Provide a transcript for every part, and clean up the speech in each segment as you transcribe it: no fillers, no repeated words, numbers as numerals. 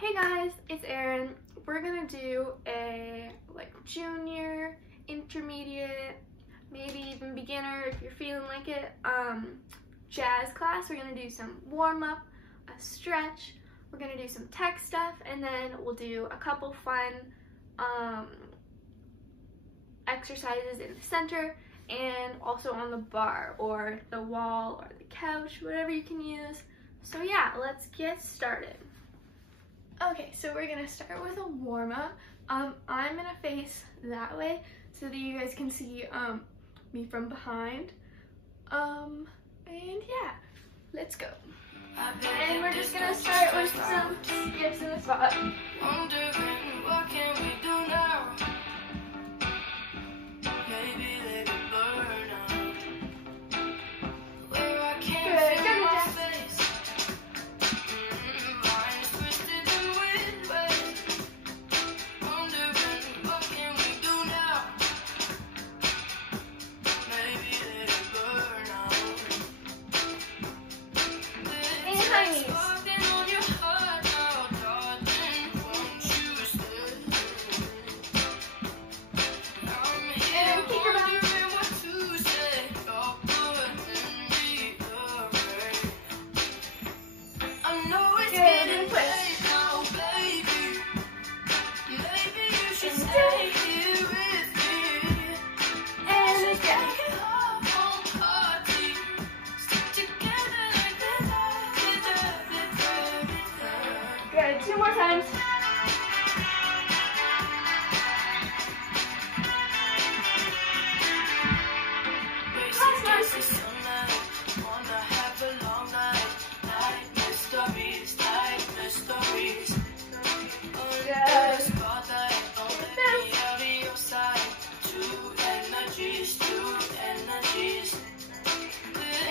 Hey guys, it's Erin. We're gonna do a junior, intermediate, maybe even beginner if you're feeling like it, jazz class. We're gonna do some warm up, a stretch, we're gonna do some tech stuff, and then we'll do a couple fun exercises in the center and also on the bar or the wall or the couch, whatever you can use. So yeah, let's get started. Okay, so we're gonna start with a warm-up. I'm gonna face that way so that you guys can see me from behind. And yeah, let's go. And we're just gonna start with some skips in the spot. Wondering what can we do now? Maybe let it burn out. Where I can't feel my face. Mind twisted and weird ways. Wondering what can we do now? Maybe let it burn out. Behind me. Good, 2 more times.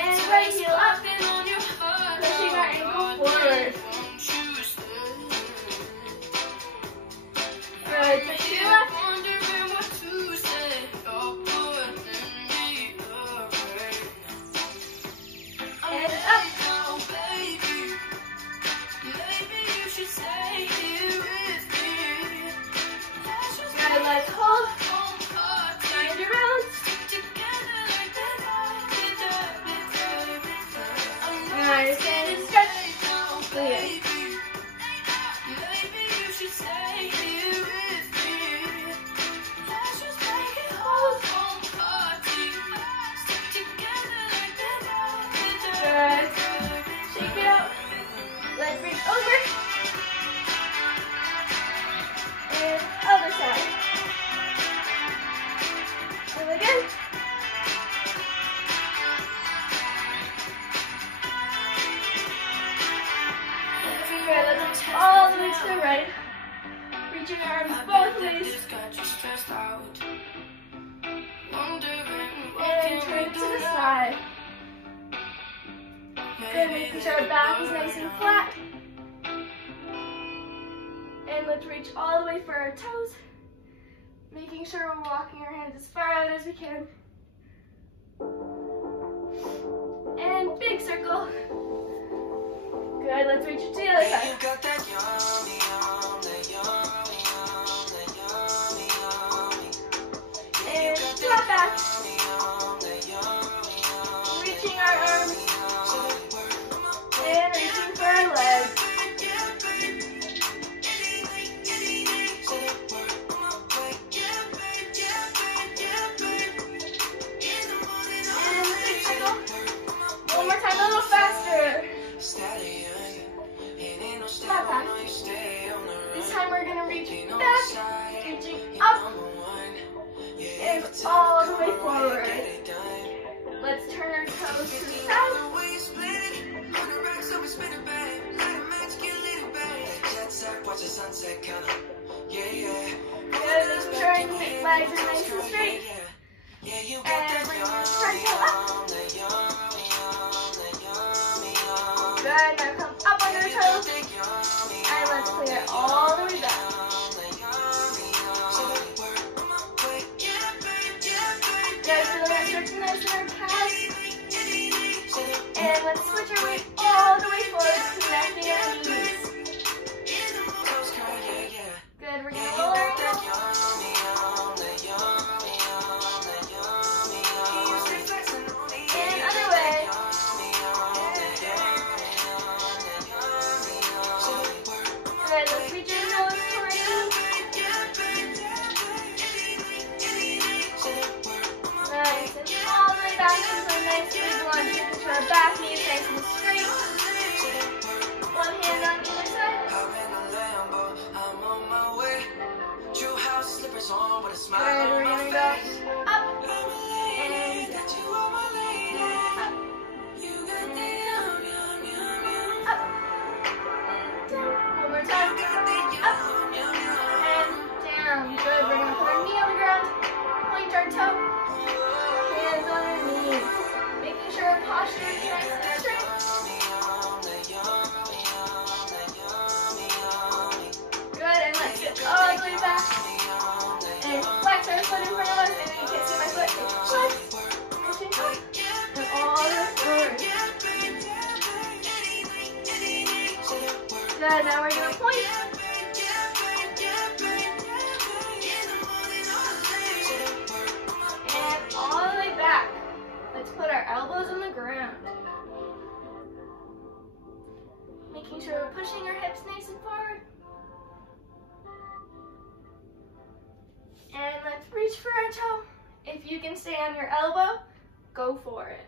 And right heel up, pushing our ankle forward. Good, push to your left. And up. Good, let's hold. Find your balance. Nice, and stretch. Good. Good. Shake it out. Let's reach over. And other side. And again. Good. Let's reach all the way to the right. Reaching our arms both ways. And turn to the side. Good, making sure our back is nice and flat. And let's reach all the way for our toes. Making sure we're walking our hands as far out as we can. And big circle. Good, let's reach to the other side. And drop back. Reaching our arms. And reaching for our legs. And big circle. One more time, a little faster. Flat back. This time we're gonna reach back, reaching up, and all the way forward. Let's turn our toes to the side. Good, making sure our legs are nice and straight. And bring your front heel up. Good, now come up on your toes. And let's clear all the way down. Good, so we're stretching nice in our calves. And let's switch our weight all the way forward, connecting our knees. Good, let's reach your nose toward you. Nice, and all the way back into a nice big lunge, making sure our back knee is nice and straight. One hand on either side. Good, we're gonna go up and up. One more time. Up and down. Good. We're going to put our knee on the ground, point our toe, hands on our knees, making sure our posture is nice and straight. Good. And let's get all the way back. And flex our foot in front of us. And you can't see my foot. Flex. Pushing up. And all the way forward. Good, now we're going to point. And all the way back. Let's put our elbows on the ground. Making sure we're pushing our hips nice and forward. And let's reach for our toe. If you can stay on your elbow, go for it.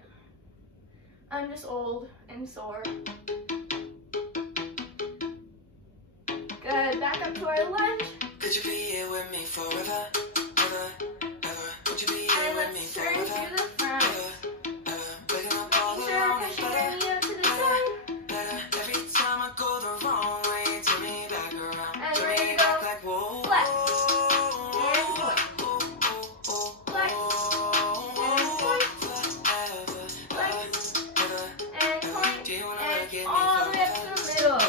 I'm just old and sore. Good, back up to our lunge. Could you be here with me forever, ever, ever? Would you be here with me turn forever? to the front. Waking up all Making sure alone we're is pushing our better, knee out to the side. better. Every time I go the wrong way, turn me back around. And Turn we're me gonna back go like whoa. flex. And point. Flex. And point. Flex. And point. And all the way up to the middle.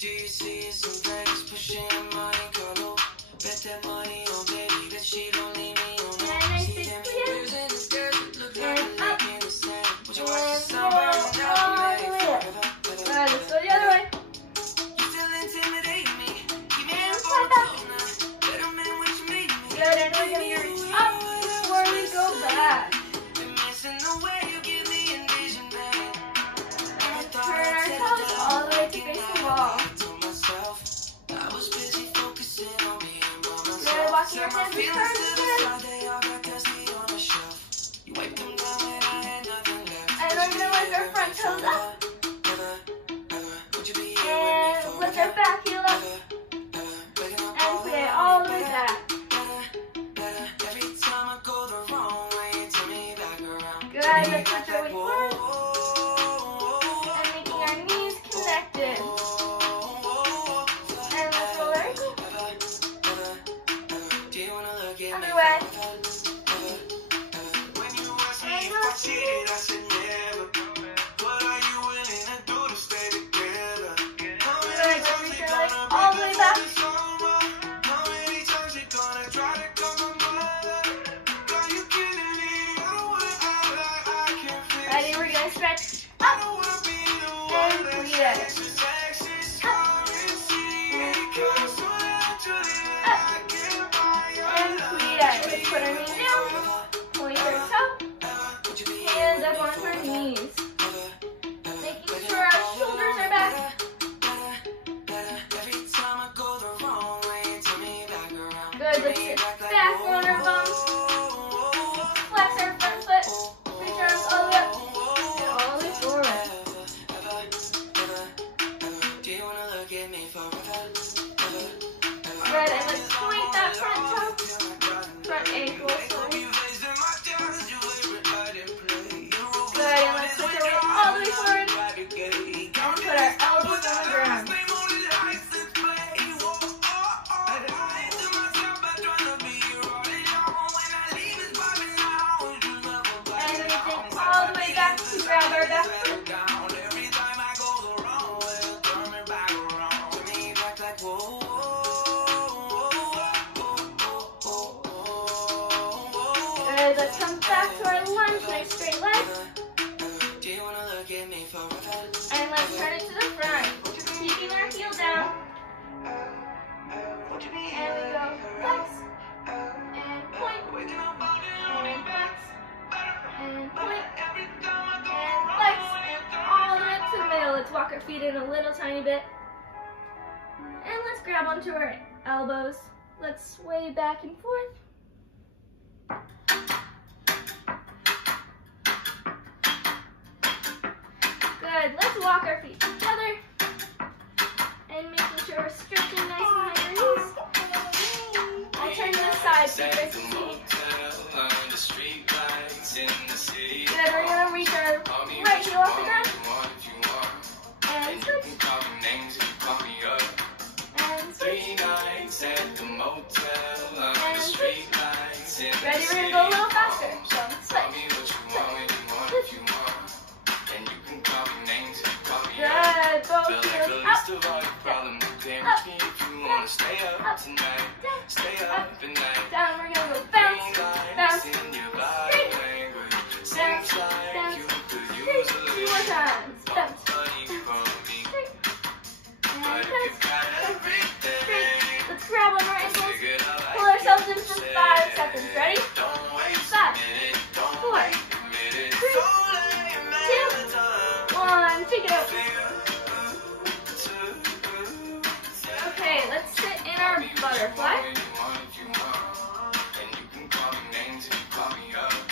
Do you see some legs pushing money, Carlo? Bet that money on baby, that she don't leave me on. And nice See big them clear. fingers in the stairs that look like And a up. lake in the sand. Would you And watch the roll sunrise and all I'll the be way ready up. forever? Good, let's go the other way. You still intimidate me. Keep me And up slide on back. top now. Better man what you made me. Good, and we're gonna reach up before we go back. Been missing the way you give me envision, babe. And turn ourselves all the way to face the wall. I was busy focusing on being by myself. Good, walking your Set my hands feelings in to the front. side, they all got dusty on the shelf. You wiped them down when I had nothing left. And we're gonna lift our front toes up. Would you be here And with me lift our back heel up. And put it all the way back. Every time I go the wrong way, turn me back around. Good, let's touch our way forward. And making our knees connected. And let's roll our ankle. Other way. When you asked me And if go. I cheated, I said never. What are you willing to do to stay together? How Good, many let's times reach we our legs gonna all the break way up back. this summer? How many times we gonna try to come together? Are you kidding me? I don't wanna act like I can't fix Ready, it. we're gonna stretch I up. don't wanna be the And one that breathe out. chases exes, currency. It comes so naturally that I can't buy your And love. tweet out. Let's put our knees down. Point our toe. Would you be Hands up onto our knees. Making sure our shoulders are back. Every time I go the wrong way, turn me back around. Good, let's sit back on our bums. Flex our front foot. Reach our arms all the way up. And all the way forward. Do you wanna look at me forever? Good, and let's point that front toe. Front ankle, sorry. Good, and let's switch our weight all the way forward. And put our elbows on the ground. And reaching all the way back to grab our back foot. Good, let's come back to our lunge, nice straight legs. And let's turn it to the front. Keeping our heel down. And we go flex. And point. And flex. And point. And flex. And all the way up to the middle. Let's walk our feet in a little tiny bit. And let's grab onto our elbows. Let's sway back and forth. Good. Let's walk our feet together. And making sure we're stretching nice behind our knees. I'll turn to the side so you guys can see. Good. We're going to reach our right heel off the ground. And switch. And switch. And switch. Ready? We're going to go a little faster. So switch. Good. Both heels up. Down. Up. Up. Down. We're going to go bounce. Bounce. Straight. Bounce. Bounce. Straight. 2 more times. Bounce. Straight. And bounce. Straight. Let's grab on our ankles. Pull ourselves in for 5 seconds. Ready? 5, 4, 3, 2, 1. Shake it out. Okay, let's sit in our butterfly.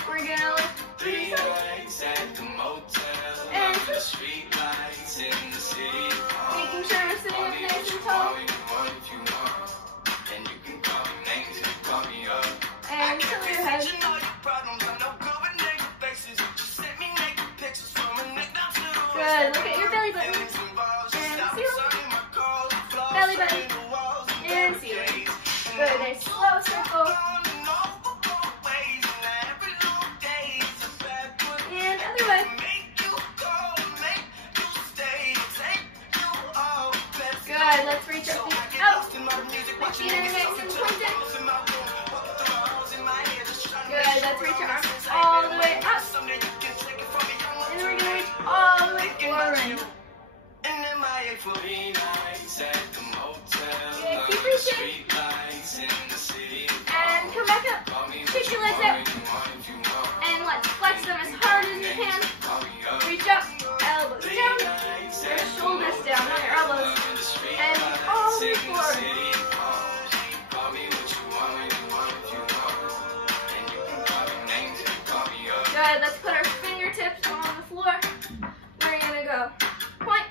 We're gonna lift to the side. And switch. Making sure we're sitting up nice and tall. And tilt your head. Good. Look at your belly button. And ceiling. Belly button. And ceiling. Good. Nice slow circle. And other way. Good. Let's reach our feet out. My feet are nice and pointed. Good. Let's reach our arms all the way up. And we're going to reach all the way forward. Good. Keep reaching. And come back up. Shake your legs out. And let's flex them as hard as you can. Reach up. Elbows down. Your shoulders down, not your elbows. And all the way forward. Good. Let's put our fingertips on the floor. We're going to go point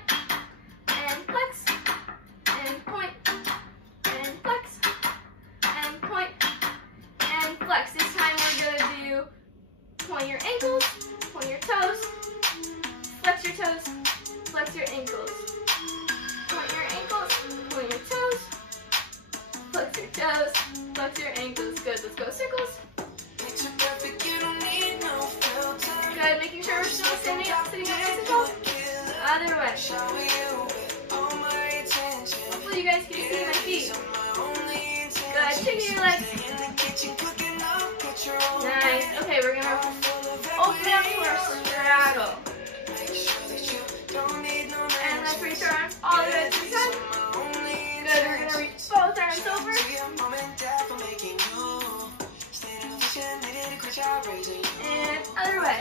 and flex and point and flex and point and flex. This time we're going to do point your ankles, point your toes, flex your toes, flex your ankles. Point your ankles, point your toes, flex your toes, flex your ankles. Good. Let's go circles. Good, making sure we're still sitting up nice and tall. Other way. Hopefully you guys can see my feet. Good, shaking your legs. Nice. Okay, we're going to open up to our straddle. And let's reach our arms all the way to the side. Good, we're going to reach both arms over. And other way.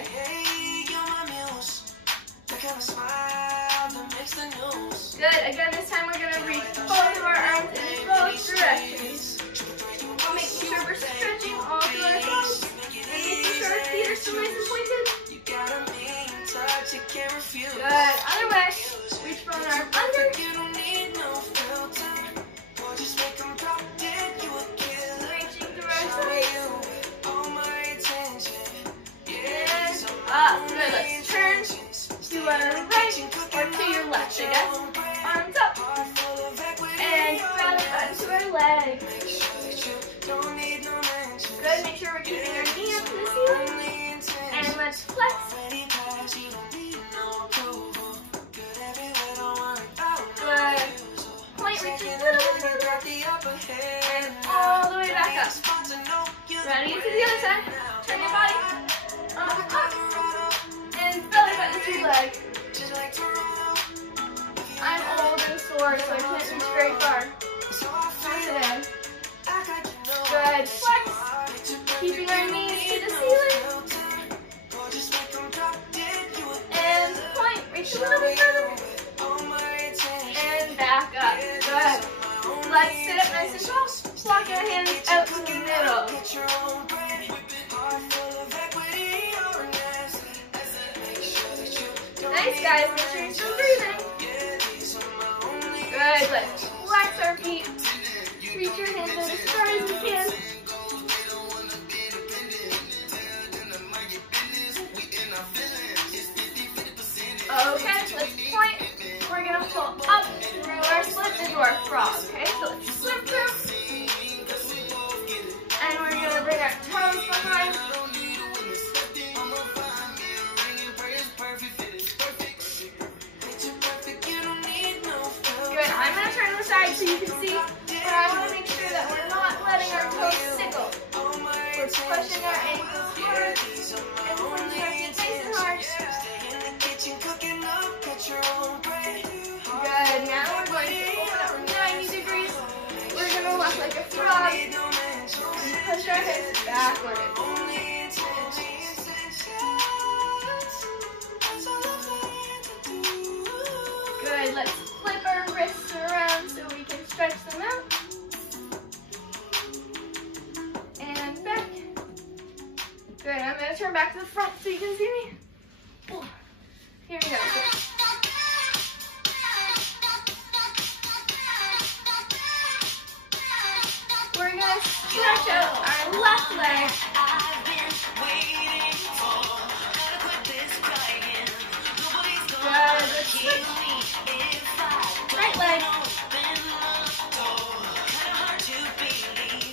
Good. Again, this time we're going to reach both of our arms in both directions. Making sure we're stretching all through our thumbs. And making sure our feet are still nice and pointed. Good. Other way. Reach one arm under. Reaching through our sides. Up. Good. Let's turn to our right or to your left, I guess. Arms up. And belly button to our leg. Good. Make sure we're keeping our knee up to the ceiling. And let's flex. Good. Point reaching a little bit further. And all the way back up. Ready to the other side. Turn your body. Up. And belly button to your leg. I'm old and sore, so I can't reach very far. Press it in. Good. Flex. Keeping our knees to the ceiling. And point. Reach a little bit further. And back up. Good. let's sit up nice and tall. Walk our hands out to the middle. Nice, guys. Make sure you're still breathing. Good. Let's flex our feet. Reach your hands out as far as you can. Okay, let's point. We're going to pull up through our split into our frog. Okay, so let's slip through. And we're going to bring our toes behind. Good. I'm going to turn the side so you can see, but I want to make sure that we're not letting our toes sickle. We're pushing our ankles forward and pushing our feet nice and hard. Good. Now we're going to open up 90 degrees. We're going to walk like a frog and push our hips backward. Good. Let's flip our wrists around so we can stretch them out. And back. Good. I'm going to turn back to the front so you can see me. Here we go. We're going to stretch out our left leg. Good. Let's switch. Right leg.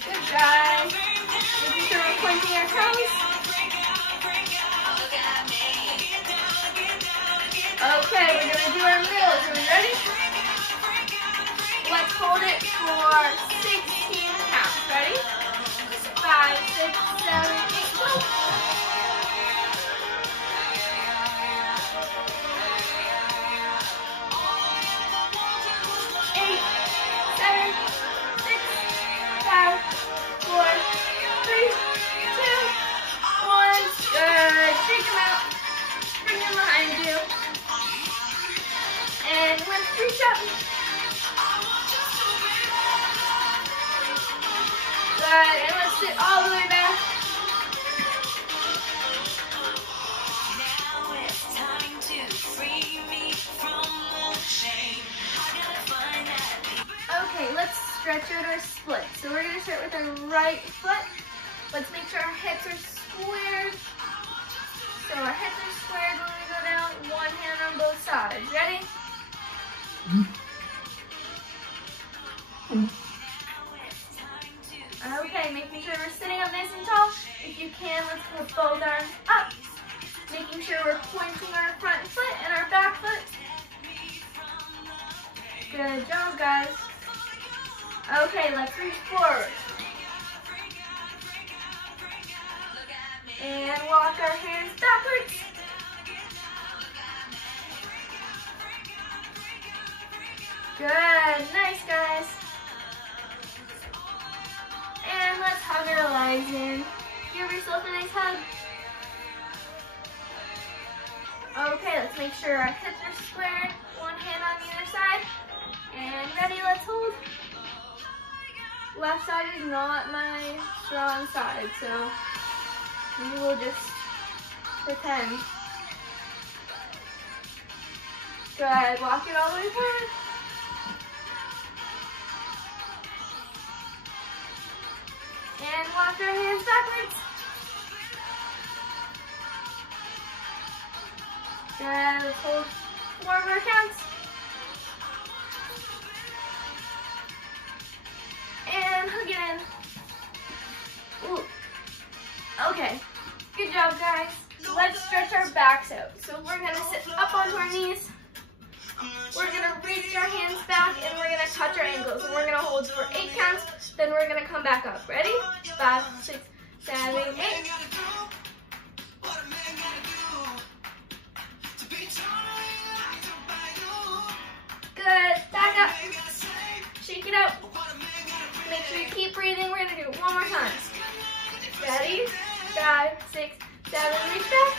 Good, guys. Making sure we're pointing our toes. Okay, we're going to do our middles. Are we ready? Let's hold it for 16 counts. Ready? 5, 6, 7, 8, go. 8, 7, 6, 5, 4, 3, 2, 1. Good. Shake them out. Bring them behind you. And let's reach up. Good. And let's sit all the way back. Now it's time to free me from the shame. I gotta find that. Okay, let's stretch out our split. So we're going to start with our right foot. Let's make sure our hips are squared. So our hips are squared when we go down. One hand on both sides. Ready? Okay, making sure we're sitting up nice and tall. If you can, let's put both arms up. Making sure we're pointing our front foot and our back foot. Good job, guys. Okay, let's reach forward. And walk our hands backwards. Good, nice, guys. And let's hug our legs in. Give yourself a nice hug. Okay, let's make sure our hips are squared. One hand on either side. And ready, let's hold. Left side is not my strong side, so we will just pretend. Good, walk it all the way forward. And walk our hands backwards. Good, let's hold 4 more counts. And hug it in. Ooh. Okay, good job, guys. Let's stretch our backs out. So we're gonna sit up onto our knees. We're gonna reach our hands back and we're gonna touch our ankles. And we're gonna hold for 8 counts, then we're gonna come back up. Ready? 5, 6, 7, 8. Good, back up. Shake it out. Make sure you keep breathing. We're gonna do it one more time. Ready? 5, 6, 7, reach back.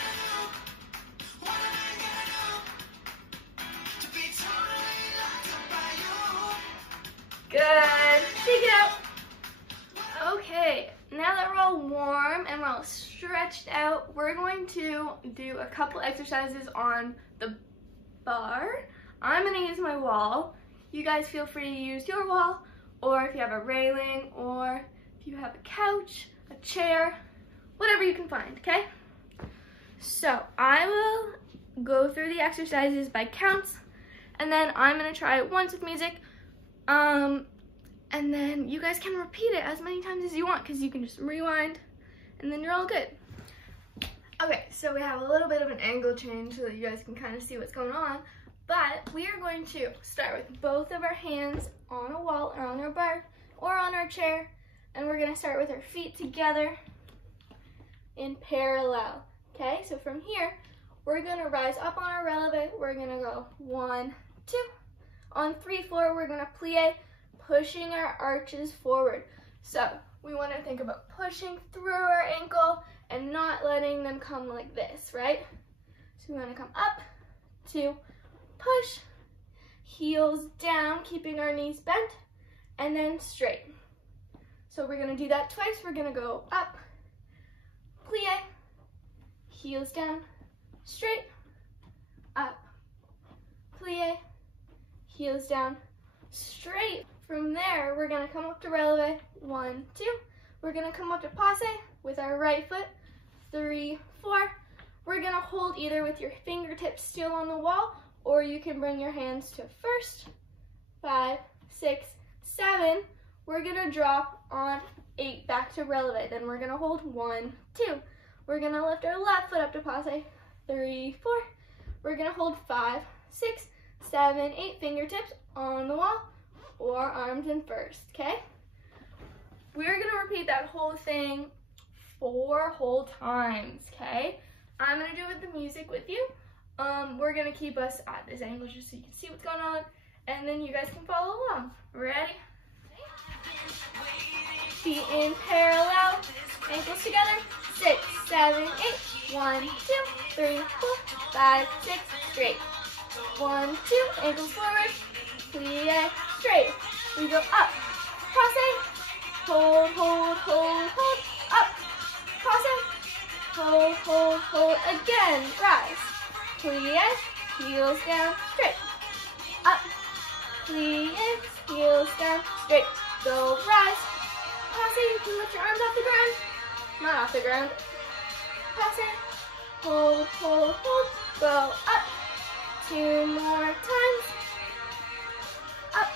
Good. Good. Shake it out. Okay, now that we're all warm and we're all stretched out, we're going to do a couple exercises on the bar. I'm going to use my wall. You guys feel free to use your wall, or if you have a railing, or if you have a couch, a chair, whatever you can find, okay? So I will go through the exercises by counts, and then I'm going to try it once with music, and then you guys can repeat it as many times as you want, because you can just rewind, and then you're all good. Okay, so we have a little bit of an angle change so that you guys can kind of see what's going on, but we are going to start with both of our hands on a wall or on our bar or on our chair, and we're going to start with our feet together in parallel. Okay, so from here, we're going to rise up on our releve. We're going to go 1, 2. On 3, 4, we're going to plie, pushing our arches forward. So we want to think about pushing through our ankle and not letting them come like this, right? So we want to come up, 2, push, heels down, keeping our knees bent, and then straight. So we're going to do that twice. We're going to go up, plie, heels down, straight, up, plie, heels down, straight. From there, we're going to come up to releve, 1, 2. We're going to come up to passe with our right foot, 3, 4. We're going to hold either with your fingertips still on the wall, or you can bring your hands to first, 5, 6, 7. We're going to drop on 8 back to releve. Then we're going to hold 1, 2. We're going to lift our left foot up to passe, 3, 4. We're going to hold 5, 6, 7, 8 fingertips on the wall, or arms in first, okay? We're going to repeat that whole thing 4 whole times, okay? I'm going to do it with the music with you. We're going to keep us at this angle just so you can see what's going on, and then you guys can follow along. Ready? Feet in parallel, ankles together, 6, 7, 8, 1, 2, 3, 4, 5, 6, straight. 1, 2, ankles forward, plie, straight. We go up, passe, hold, hold, hold, hold, up, passe, hold, hold, hold, again, rise, plie, heels down, straight, up, plie, heels down, straight, go, rise, passe, you can lift your arms off the ground, not off the ground, passe, hold, hold, hold, go up, 2 more times, up,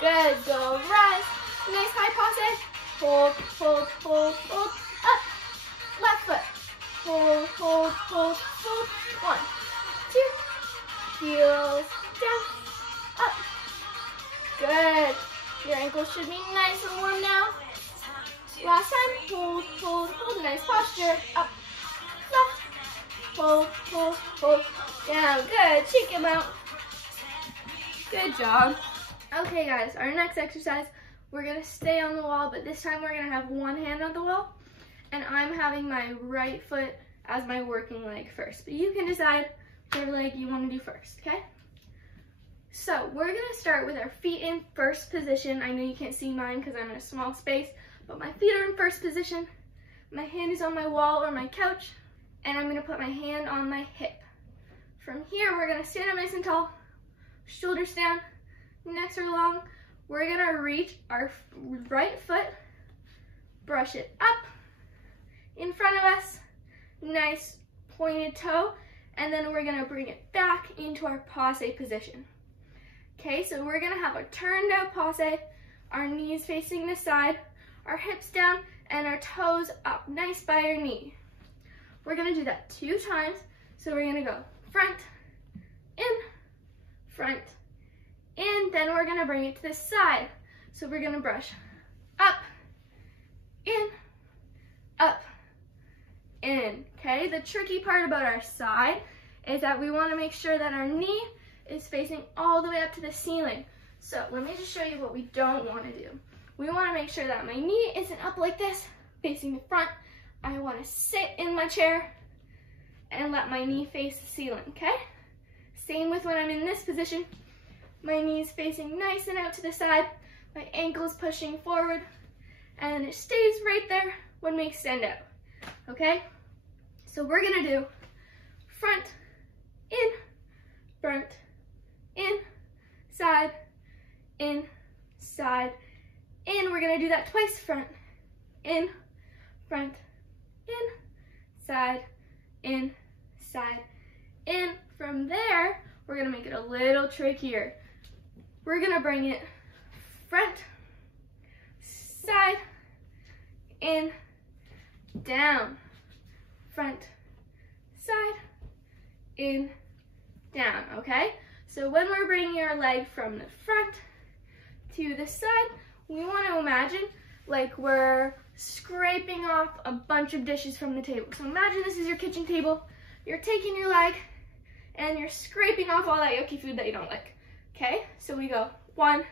good, go, rise, nice high passe, hold, hold, hold, hold, up, left foot, hold, hold, hold, hold, 1, 2, heels down, up, good, your ankles should be nice and warm now, last time, hold, hold, hold, nice posture, up, left, hold, hold, hold, down, good, cheek him out, good job. Okay guys, our next exercise, we're going to stay on the wall, but this time we're going to have one hand on the wall, and I'm having my right foot as my working leg first, but you can decide whichever leg you want to do first, okay? So we're going to start with our feet in first position. I know you can't see mine because I'm in a small space, but my feet are in first position. My hand is on my wall or my couch, and I'm going to put my hand on my hip. From here, we're going to stand up nice and tall, shoulders down, necks are long. We're going to reach our right foot, brush it up in front of us, nice pointed toe, and then we're going to bring it back into our passe position. Okay, so we're going to have a turned out passe, our knees facing the side, our hips down, and our toes up, nice by your knee. We're going to do that 2 times, so we're going to go front, in, then we're going to bring it to the side. So we're going to brush up, in, okay? The tricky part about our side is that we want to make sure that our knee is facing all the way up to the ceiling. So let me just show you what we don't want to do. We want to make sure that my knee isn't up like this, facing the front. I want to sit in my chair and let my knee face the ceiling, okay? Same with when I'm in this position. My knees facing nice and out to the side. My ankles pushing forward. And it stays right there when we extend out. Okay? So we're gonna do front, in, front, in, side, in, side, in. We're gonna do that twice. Front, in, front, in, side, in, side, in. From there, we're gonna make it a little trickier. We're gonna bring it front, side, in, down, front, side, in, down, okay? So when we're bringing our leg from the front to the side, we want to imagine like we're scraping off a bunch of dishes from the table. So imagine this is your kitchen table. You're taking your leg and you're scraping off all that yucky food that you don't like. Okay, so we go 1,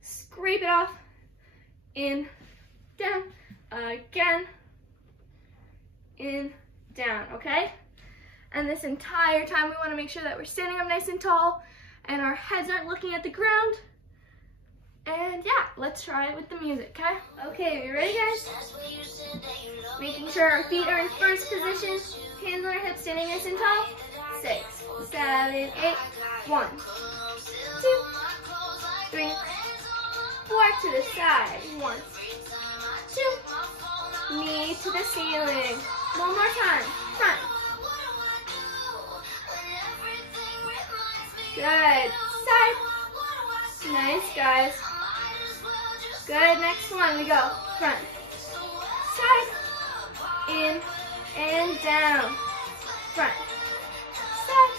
scrape it off, in, down, again, in, down, okay? And this entire time we want to make sure that we're standing up nice and tall and our heads aren't looking at the ground. And yeah, let's try it with the music, okay? Okay, you ready, guys? Making sure our feet are in first position, hands on our hips, standing nice and tall. 6, 7, 8, 1, 2, 3, 4 to the side. 1, 2, knee to the ceiling. One more time, front. Good, side. Nice, guys. Good, next one, we go front, side, in, and down. Front, side,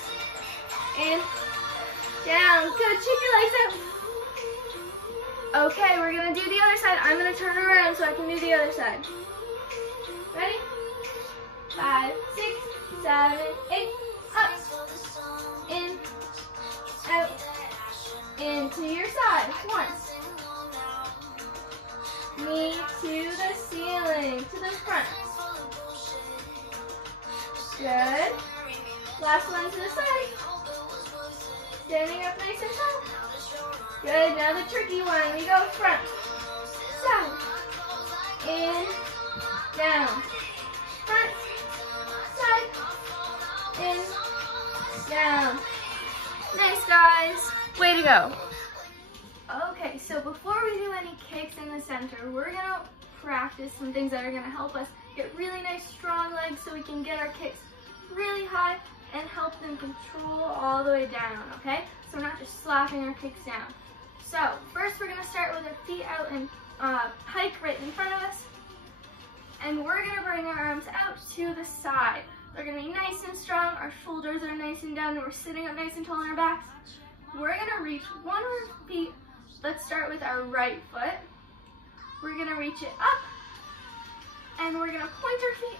in, down. Good, shake your legs out. Okay, we're gonna do the other side. I'm gonna turn around so I can do the other side. Ready? 5, 6, 7, 8, up, in, out, into your side. 1. Knee to the ceiling, to the front. Good. Last one to the side. Standing up nice and tall. Good, now the tricky one. We go front, side, in, down. Front, side, in, down. Nice, guys. Way to go. Okay, so before we do any kicks in the center, we're gonna practice some things that are gonna help us get really nice strong legs so we can get our kicks really high and help them control all the way down, okay? So we're not just slapping our kicks down. So first we're gonna start with our feet out and pike right in front of us. And we're gonna bring our arms out to the side. They're gonna be nice and strong, our shoulders are nice and down, and we're sitting up nice and tall on our backs. We're gonna reach one of our feet. Let's start with our right foot. We're gonna reach it up, and we're gonna point our feet.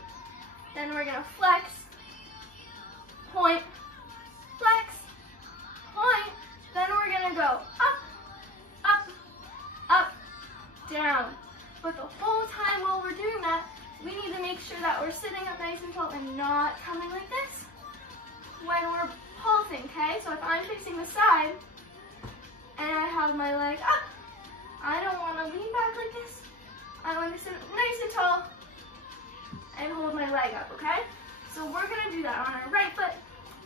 Then we're gonna flex, point, flex, point. Then we're gonna go up, up, up, down. But the whole time while we're doing that, we need to make sure that we're sitting up nice and tall and not coming like this when we're pulsing, okay? So if I'm facing the side and I have my leg up, I don't want to lean back like this. I want to sit nice and tall and hold my leg up, okay? So we're going to do that on our right foot,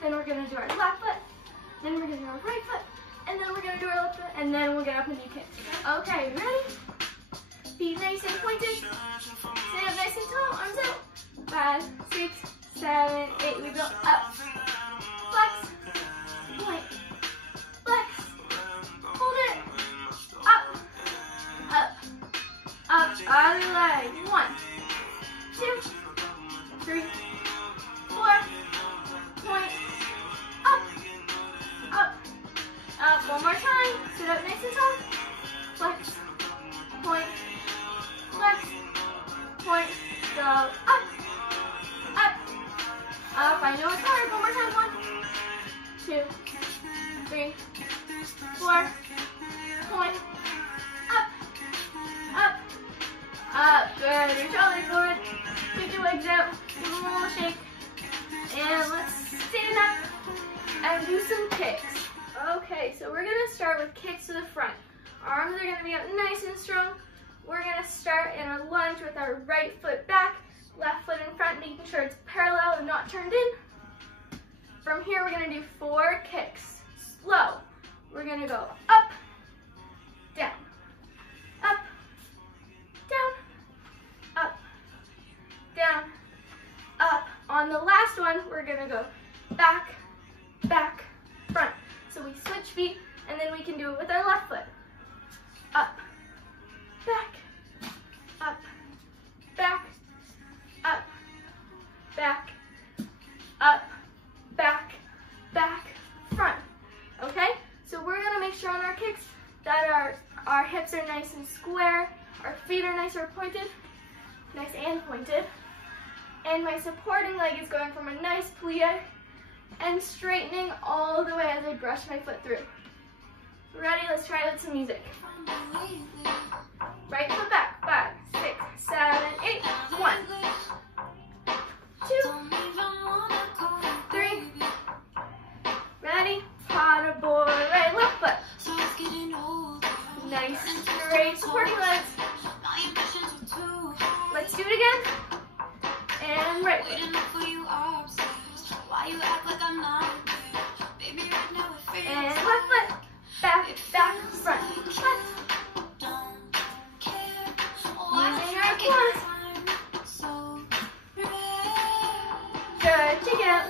then we're going to do our left foot, then we're going to do our right foot, and then we're going to do our left foot, and then we'll get up and do kicks. Okay, ready? Feet nice and pointed. Stand up nice and tall, arms out. 5, 6, 7, 8. We go up. Flex. Point. Flex. Hold it. Up. Up. Up. Other leg. 1, 2, 3, 4. Point. Up. Up. Up. One more time. Sit up nice and tall. Flex. Point. Flex, point, go up, up, up. I know it's hard. One more time. 1, 2, 3, 4. Point, up, up, up. Good. Your shoulders forward. Kick your legs out. Give them a little shake. And let's stand up and do some kicks. Okay, Okay, so we're gonna start with kicks to the front. Arms are gonna be up nice and strong. We're gonna start in a lunge with our right foot back, left foot in front, making sure it's parallel and not turned in. From here, we're gonna do 4 kicks, slow. We're gonna go up, down, up, down, up, down, up. On the last one, we're gonna go back, back, front. So we switch feet, and then we can do it with our left foot. Up, back, up, back, up, back, up, back, back, front. Okay? So we're gonna make sure on our kicks that our hips are nice and square, our feet are nice and pointed, and my supporting leg is going from a nice plie and straightening all the way as I brush my foot through. Ready? Let's try it with some music. Right foot back. 5, 6, 7, 8. 1, 2, 3. Ready? Pot boy, right, left foot. Nice, straight, supporting legs. Let's do it again. And right foot. And left foot. Back, back, front, left. Using our quads. Good, take it out.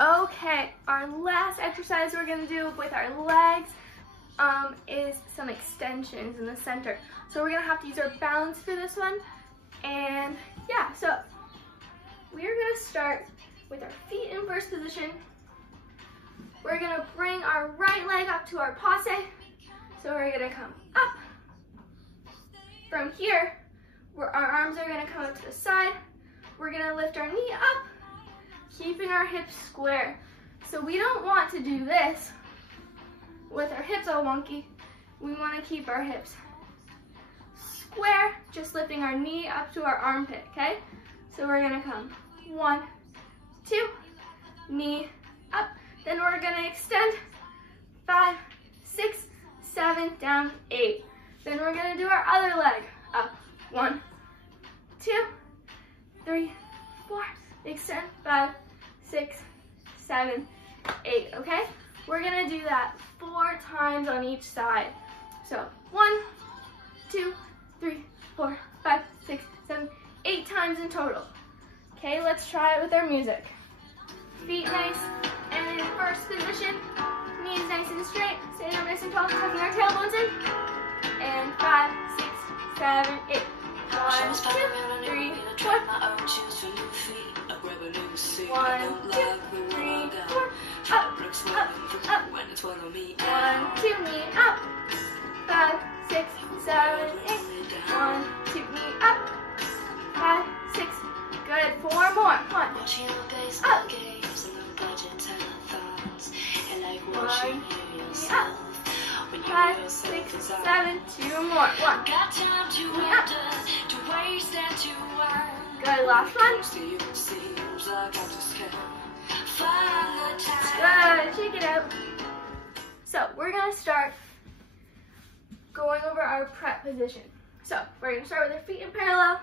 Okay, our last exercise we're gonna do with our legs is some extensions in the center. So we're gonna have to use our balance for this one. And yeah, so we're gonna start with our feet in first position. We're gonna bring our right leg up to our passe. So we're gonna come up. From here, our arms are gonna come up to the side. We're gonna lift our knee up, keeping our hips square. So we don't want to do this with our hips all wonky. We wanna keep our hips square, just lifting our knee up to our armpit, okay? So we're gonna come 1, 2, knee up. Then we're gonna extend 5, 6, 7, down 8. Then we're gonna do our other leg up. 1, 2, 3, 4. Extend 5, 6, 7, 8. Okay? We're gonna do that 4 times on each side. So 1, 2, 3, 4, 5, 6, 7, 8 times in total. Okay, let's try it with our music. Feet nice and in first position. Knees nice and straight. Staying up nice and tall, tucking our tailbones in. And 5, 6, 7, 8. 1, 2, 3, 4. 1, 2, 3, 4. Up, up, up. 1, 2, knee up. 5, 6, 7, 8. 1, 2, knee up. 5, 6. Good. 4 more. 1. Up. 1, up. 5, 6, 7, 2 more. 1. Knee up. Good. Last one. Good. Shake it out. So we're gonna start going over our prep position. So we're gonna start with our feet in parallel.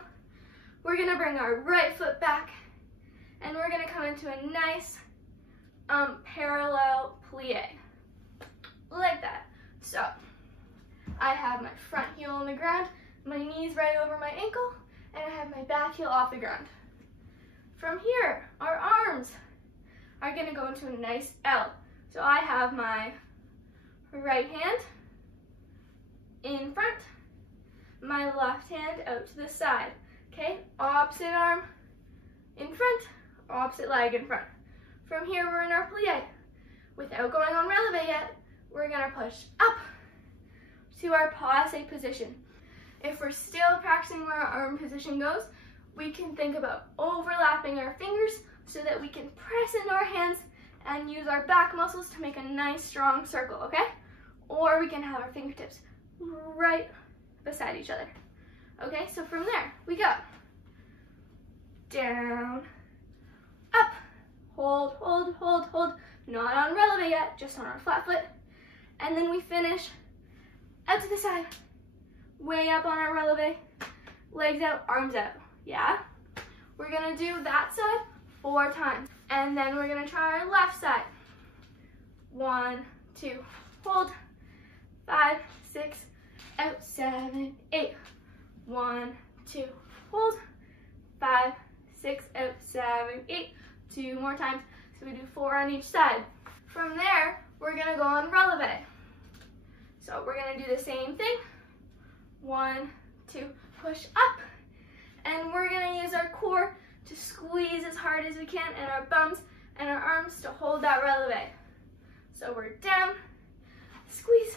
We're gonna bring our right foot back, and we're gonna come into a nice parallel plie, like that. So I have my front heel on the ground, my knees right over my ankle, and I have my back heel off the ground. From here, our arms are gonna go into a nice L. So I have my right hand in front, my left hand out to the side. Okay, opposite arm in front, opposite leg in front. From here, we're in our plie. Without going on releve yet, we're gonna push up to our passe position. If we're still practicing where our arm position goes, we can think about overlapping our fingers so that we can press into our hands and use our back muscles to make a nice strong circle, okay? Or we can have our fingertips right beside each other. Okay, so from there, we go down, up, hold, hold, hold, hold, not on releve yet, just on our flat foot, And then we finish out to the side, way up on our releve, legs out, arms out, yeah? We're gonna do that side 4 times. And then we're gonna try our left side. 1, 2, hold, 5, 6, out, 7, 8. 1, 2, hold, 5, 6, out, 7, 8. 2 more times, so we do 4 on each side. From there, we're gonna go on releve. So we're gonna do the same thing. 1, 2, push up. And we're gonna use our core to squeeze as hard as we can, and our bums and our arms to hold that releve. So we're down, squeeze,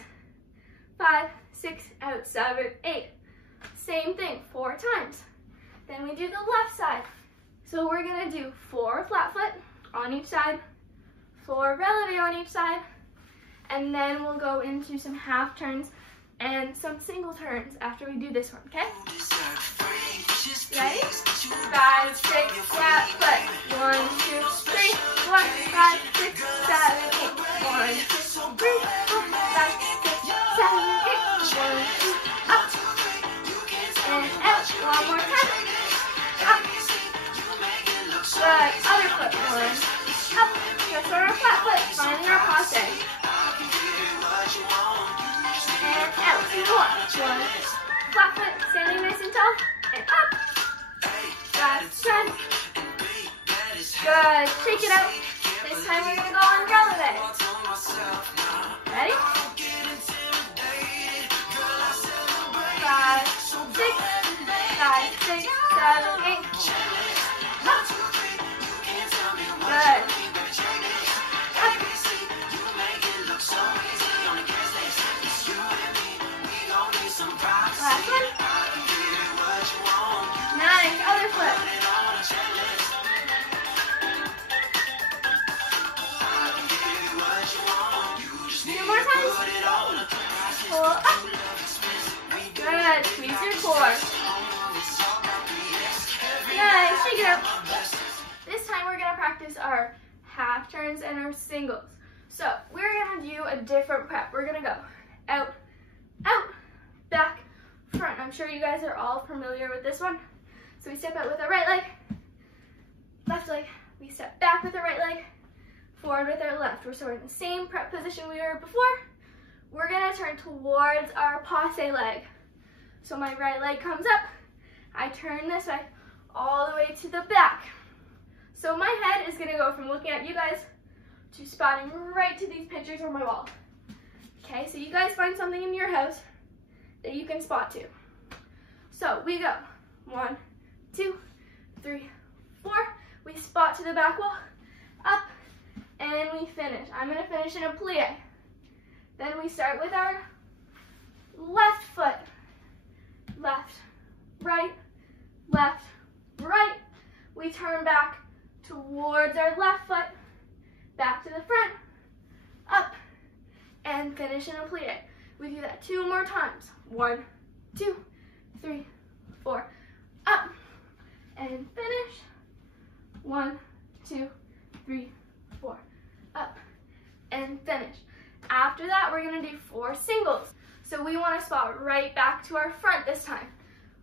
5, 6, out, 7, 8. Same thing, 4 times. Then we do the left side. So we're gonna do 4 flat foot on each side, 4 releve on each side, and then we'll go into some half turns and some single turns after we do this one, okay? Ready? 5, 6, flat foot. 1, 2, 3, 4, 5, 6, 7, 8. 1, 2, 3, 4, 5, 6, 7, 8. 1, 2, up and out. One more time. Up. Good. Other foot. 1, up. Just on our flat foot, finding our passe. And out. 2 more. 1, flat foot, standing nice and tall, and up. 5, 10. Good. Shake it out. This time we're gonna go on releve. Ready? 5, 6, 5, 6, 7, 8. Up. Good. Up. Last one. Nice. Other foot. Two more times. Pull up. Good. Squeeze your core. Nice. Shake it out. This time we're gonna practice our half turns and our singles. So we're gonna do a different prep. We're gonna go out, out, back, front. I'm sure you guys are all familiar with this one. So we step out with our right leg, left leg. We step back with our right leg, forward with our left. So we're in the same prep position we were before. We're gonna turn towards our passe leg. So my right leg comes up, I turn this way all the way to the back. So my head is gonna go from looking at you guys to spotting right to these pictures on my wall. Okay, so you guys find something in your house that you can spot to. So we go 1, 2, 3, 4. We spot to the back wall, up, and we finish. I'm gonna finish in a plie. Then we start with our left foot. Left, right, left, right. We turn back towards our left foot, back to the front, up, and finish in a plie. We do that 2 more times. 1, 2, 3, 4, up, and finish. 1, 2, 3, 4, up, and finish. After that, we're gonna do 4 singles. So we wanna spot right back to our front this time.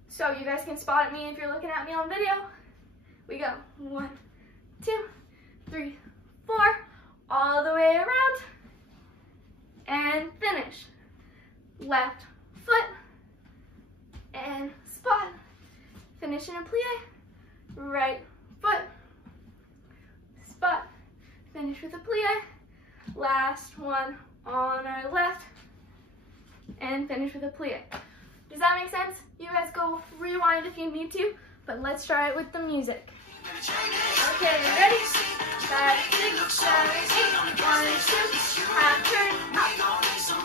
So you guys can spot at me if you're looking at me on video. We go 1, 2, 3, 4, all the way around, and finish. Left foot, and spot. Finish in a plie. Right foot, spot. Finish with a plie. Last one on our left, and finish with a plie. Does that make sense? You guys go rewind if you need to, but let's try it with the music. Okay, ready? 5, 6, 7, 8. 1, 2, half turn, up,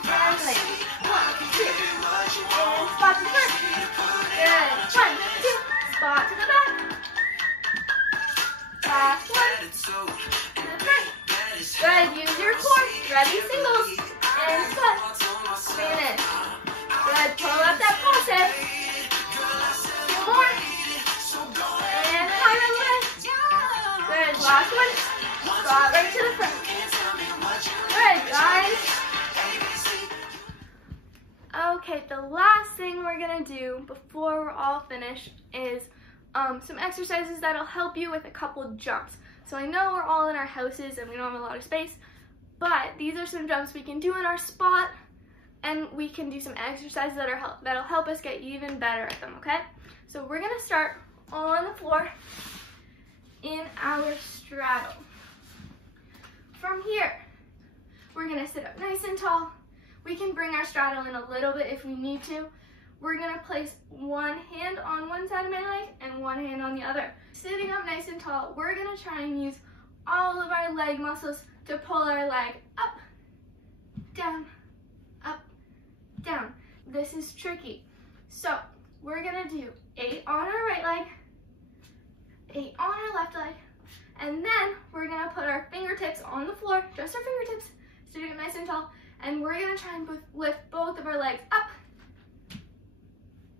and lay. 1, 2, and spot to the front. Good. 1, 2, spot to the back. Last one, to the front. Good, use your core. Ready, singles, and spot. Finish. Good, pull up that passe. 2 more. And high releve. Good, last one. Spot right to the front. Good, guys. the last thing we're gonna do before we're all finished is some exercises that'll help you with a couple jumps. So I know we're all in our houses and we don't have a lot of space, but these are some jumps we can do in our spot, and we can do some exercises that'll help us get even better at them, okay? So we're gonna start on the floor in our straddle. From here, we're gonna sit up nice and tall. We can bring our straddle in a little bit if we need to. We're gonna place one hand on one side of my leg and one hand on the other. Sitting up nice and tall, we're gonna try and use all of our leg muscles to pull our leg up, down, up, down. This is tricky. So we're gonna do 8 on our right leg, 8 on our left leg, and then we're gonna put our fingertips on the floor, just our fingertips, sitting up nice and tall, and we're gonna try and lift both of our legs up,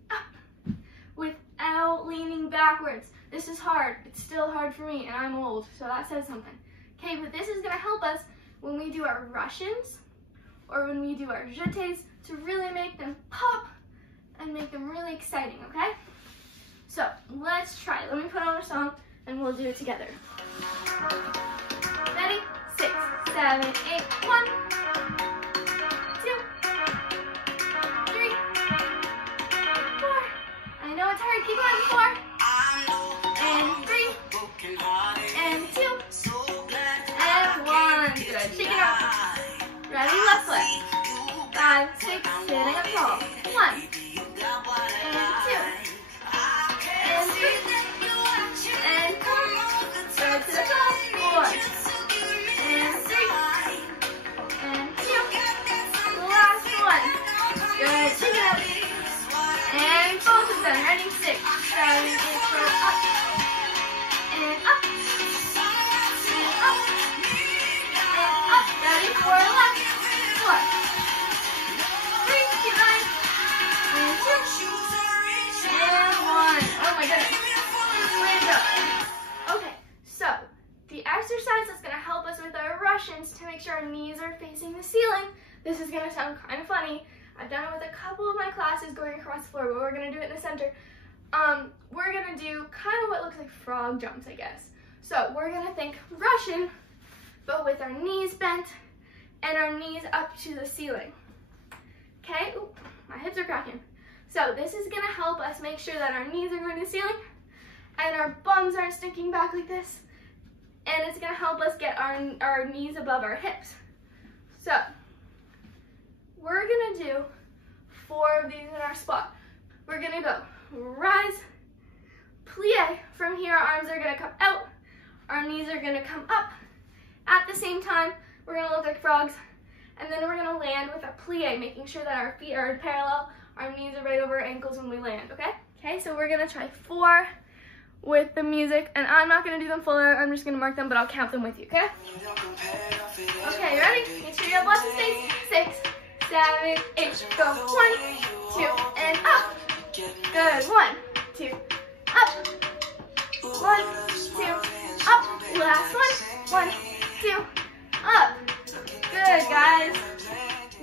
up, without leaning backwards. This is hard. It's still hard for me, and I'm old, so that says something. Okay, but this is gonna help us when we do our Russians or when we do our jetés to really make them pop and make them really exciting, okay? So let's try it. Let me put on a song and we'll do it together. Ready? 6, 7, 8, 1, 2, 3, 4. I know it's hard. Keep on 4. And 3. And 2. And 1. Good. Shake it out. Ready? Left foot. 5, 6. Sitting up tall. 1. And 2. And 3. And come. Go to the top. 4. And 3. And 2. Last one. Good. Shake it out. And both of them. Ready? 6, 7, 8, 4. Up. And up. And up. And up. Ready? 4 left. 4. 3. Keep going. And 2. And 1. Oh my goodness. Way to go. Okay, so the exercise that's going to help us with our Russians to make sure our knees are facing the ceiling. This is going to sound kind of funny. I've done it with a couple of my classes going across the floor, but we're going to do it in the center. We're going to do kind of what looks like frog jumps, I guess. So we're going to think Russian, but with our knees bent and our knees up to the ceiling. Okay? Ooh, my hips are cracking. So this is going to help us make sure that our knees are going to the ceiling and our bums aren't sticking back like this. And it's going to help us get our knees above our hips. So we're going to do 4 of these in our spot. We're going to go rise, plie. From here, our arms are going to come out. Our knees are going to come up. At the same time, we're going to look like frogs. And then we're going to land with a plie, making sure that our feet are parallel. Our knees are right over our ankles when we land, okay? Okay, so we're going to try 4 with the music. And I'm not going to do them fuller. I'm just going to mark them, but I'll count them with you, okay? Okay, you ready? Make sure you have lots of space. 6, 7, 8, go. 1, 2, and up. Good. 1, 2, up. 1, 2, up. Last one. 1, 2, up. Good, guys.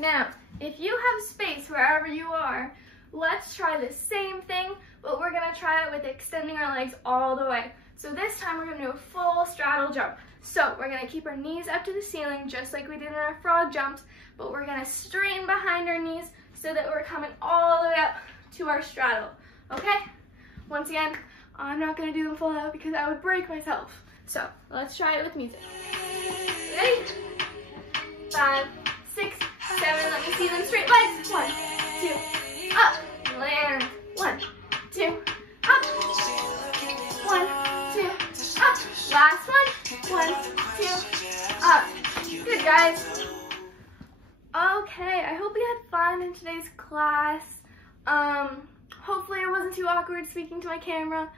Now, if you have space wherever you are, let's try the same thing, but we're gonna try it with extending our legs all the way. So this time we're gonna do a full straddle jump. So we're gonna keep our knees up to the ceiling just like we did in our frog jumps, but we're gonna straighten behind our knees so that we're coming all the way up to our straddle, okay? Once again, I'm not gonna do them full out because I would break myself. So let's try it with music. Ready? 5, 6, 7, let me see them straight legs. 1, 2, up, land. 1, 2, up. 1, 2, up. Last one. 1, 2, up. Good, guys. Okay, I hope you had fun in today's class. Hopefully it wasn't too awkward speaking to my camera.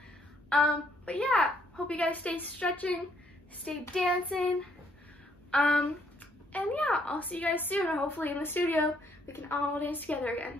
But yeah, hope you guys stay stretching, stay dancing. And yeah, I'll see you guys soon. Hopefully in the studio, we can all dance together again.